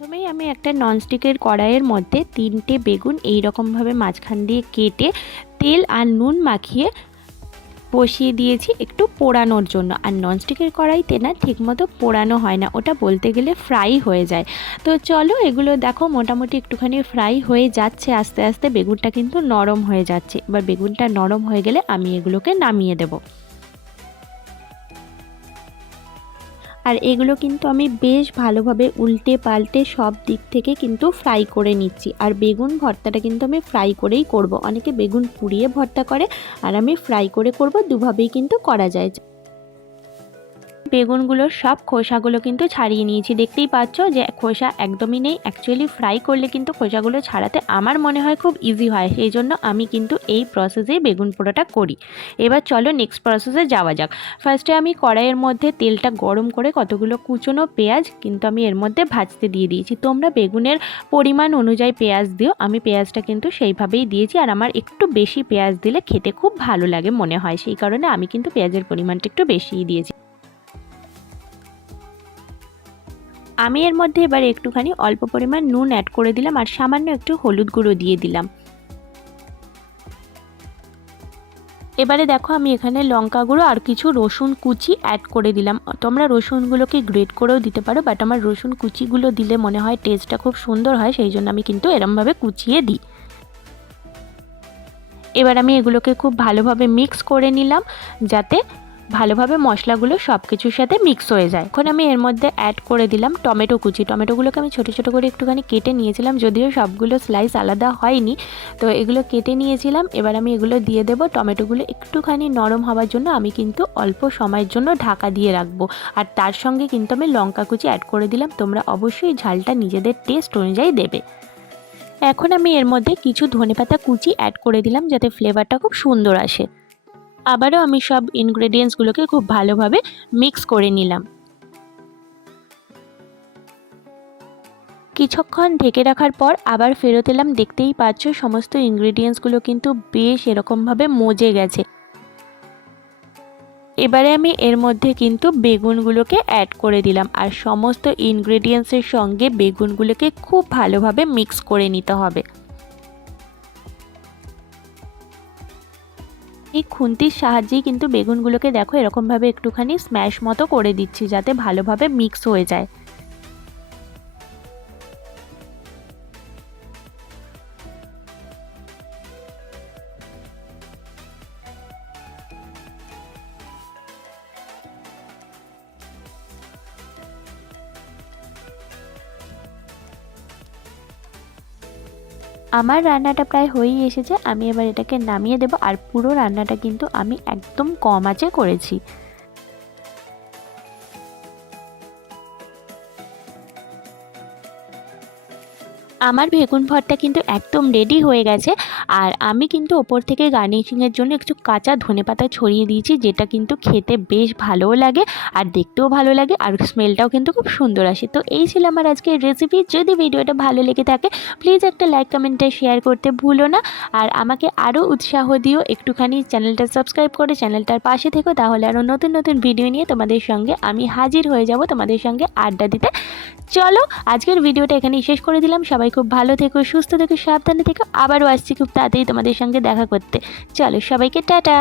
প্রথমেই আমি একটা ননস্টিকের কড়াইয়ের মধ্যে 3টে বেগুন এই রকমভাবে মাঝখান দিয়ে কেটে তেল আর নুন মাখিয়ে বসিয়ে দিয়েছি একটু পোড়ানোর জন্য। আর ননস্টিকের কড়াইতে না ঠিকমতো পোড়ানো হয় না, ওটা বলতে গেলে ফ্রাই হয়ে যায়। তো চলো এগুলো দেখো মোটামুটি একটুখানি ফ্রাই হয়ে যাচ্ছে, আস্তে আস্তে বেগুনটা কিন্তু নরম হয়ে যাচ্ছে। এবার বেগুনটা নরম হয়ে গেলে আমি এগুলোকে নামিয়ে দেবো। আর এগুলো কিন্তু আমি বেশ ভালোভাবে উল্টে পাল্টে সব দিক থেকে কিন্তু ফ্রাই করে নিচ্ছি। আর বেগুন ভর্তাটা কিন্তু আমি ফ্রাই করেই করব। অনেকে বেগুন পুড়িয়ে ভর্তা করে, আর আমি ফ্রাই করে করব, দুভাবেই কিন্তু করা যায়। বেগুনগুলোর সব খোসাগুলো কিন্তু ছাড়িয়ে নিয়েছি। দেখতেই পাচ্ছ যে খোসা একদমই নেই। অ্যাকচুয়ালি ফ্রাই করলে কিন্তু খোসাগুলো ছাড়াতে আমার মনে হয় খুব ইজি হয়, সেই জন্য আমি কিন্তু এই প্রসেসেই বেগুন পোড়াটা করি। এবার চলো নেক্সট প্রসেসে যাওয়া যাক। ফার্স্টে আমি কড়াইয়ের মধ্যে তেলটা গরম করে কতগুলো কুচনো পেঁয়াজ কিন্তু আমি এর মধ্যে ভাজতে দিয়ে দিয়েছি। তোমরা বেগুনের পরিমাণ অনুযায়ী পেঁয়াজ দিও, আমি পেঁয়াজটা কিন্তু সেইভাবেই দিয়েছি। আর আমার একটু বেশি পেঁয়াজ দিলে খেতে খুব ভালো লাগে মনে হয়, সেই কারণে আমি কিন্তু পেঁয়াজের পরিমাণটা একটু বেশিই দিয়েছি। আমি এর মধ্যে এবার একটুখানি অল্প পরিমাণ নুন অ্যাড করে দিলাম আর সামান্য একটু হলুদ গুঁড়ো দিয়ে দিলাম। এবারে দেখো আমি এখানে লঙ্কা গুঁড়ো আর কিছু রসুন কুচি অ্যাড করে দিলাম। তোমরা রসুনগুলোকে গ্রেট করেও দিতে পারো, বাট আমার রসুন কুচিগুলো দিলে মনে হয় টেস্টটা খুব সুন্দর হয়, সেই জন্য আমি কিন্তু এরমভাবে কুচিয়ে দিই। এবার আমি এগুলোকে খুব ভালোভাবে মিক্স করে নিলাম, যাতে ভালোভাবে মশলাগুলো সব কিছুর সাথে মিক্স হয়ে যায়। এখন আমি এর মধ্যে অ্যাড করে দিলাম টমেটো কুচি। টমেটোগুলোকে আমি ছোটো ছোটো করে একটুখানি কেটে নিয়েছিলাম, যদিও সবগুলো স্লাইস আলাদা হয়নি, তো এগুলো কেটে নিয়েছিলাম। এবার আমি এগুলো দিয়ে দেবো। টমেটোগুলো একটুখানি নরম হওয়ার জন্য আমি কিন্তু অল্প সময়ের জন্য ঢাকা দিয়ে রাখবো। আর তার সঙ্গে কিন্তু আমি লঙ্কা কুচি অ্যাড করে দিলাম। তোমরা অবশ্যই ঝালটা নিজেদের টেস্ট অনুযায়ী দেবে। এখন আমি এর মধ্যে কিছু ধনেপাতা কুচি অ্যাড করে দিলাম, যাতে ফ্লেভারটা খুব সুন্দর আসে। আবারও আমি সব ইনগ্রেডিয়েন্টসগুলোকে খুব ভালোভাবে মিক্স করে নিলাম। কিছুক্ষণ ঢেকে রাখার পর আবার ফেরত এলাম। দেখতেই পাচ্ছ সমস্ত ইনগ্রেডিয়েন্টসগুলো কিন্তু বেশ এরকমভাবে মজে গেছে। এবারে আমি এর মধ্যে কিন্তু বেগুনগুলোকে অ্যাড করে দিলাম, আর সমস্ত ইনগ্রেডিয়েন্টসের সঙ্গে বেগুনগুলোকে খুব ভালোভাবে মিক্স করে নিতে হবে। এই খুন্তির সাহায্যেই কিন্তু বেগুনগুলোকে দেখো এরকমভাবে একটুখানি স্ম্যাশ মতো করে দিচ্ছি, যাতে ভালোভাবে মিক্স হয়ে যায়। আমার রান্নাটা প্রায় হয়েই এসেছে, আমি এবার এটাকে নামিয়ে দেব। আর পুরো রান্নাটা কিন্তু আমি একদম কম আঁচে করেছি। আমার বেগুন ভর্তা কিন্তু একদম রেডি হয়ে গেছে। আর আমি কিন্তু ওপর থেকে গার্নিশিংয়ের জন্য একটু কাঁচা ধনেপাতা ছড়িয়ে দিয়েছি, যেটা কিন্তু খেতে বেশ ভালোও লাগে আর দেখতেও ভালো লাগে, আর স্মেলটাও কিন্তু খুব সুন্দর আসে। তো এই ছিল আমার আজকের রেসিপি। যদি ভিডিওটা ভালো লেগে থাকে প্লিজ একটা লাইক কমেন্টে শেয়ার করতে ভুলো না। আর আমাকে আরও উৎসাহ দিও, একটুখানি চ্যানেলটা সাবস্ক্রাইব করে চ্যানেলটার পাশে থেকো, তাহলে আরও নতুন নতুন ভিডিও নিয়ে তোমাদের সঙ্গে আমি হাজির হয়ে যাব, তোমাদের সঙ্গে আড্ডা দিতে। চলো আজকের ভিডিওটা এখানেই শেষ করে দিলাম। সবাই খুব ভালো থেকো, সুস্থ থেকো, সাবধানে থেকো। আবারও আসছি খুব তাড়াতাড়ি তোমাদের সঙ্গে দেখা করতে। চলো সবাইকে টাটা।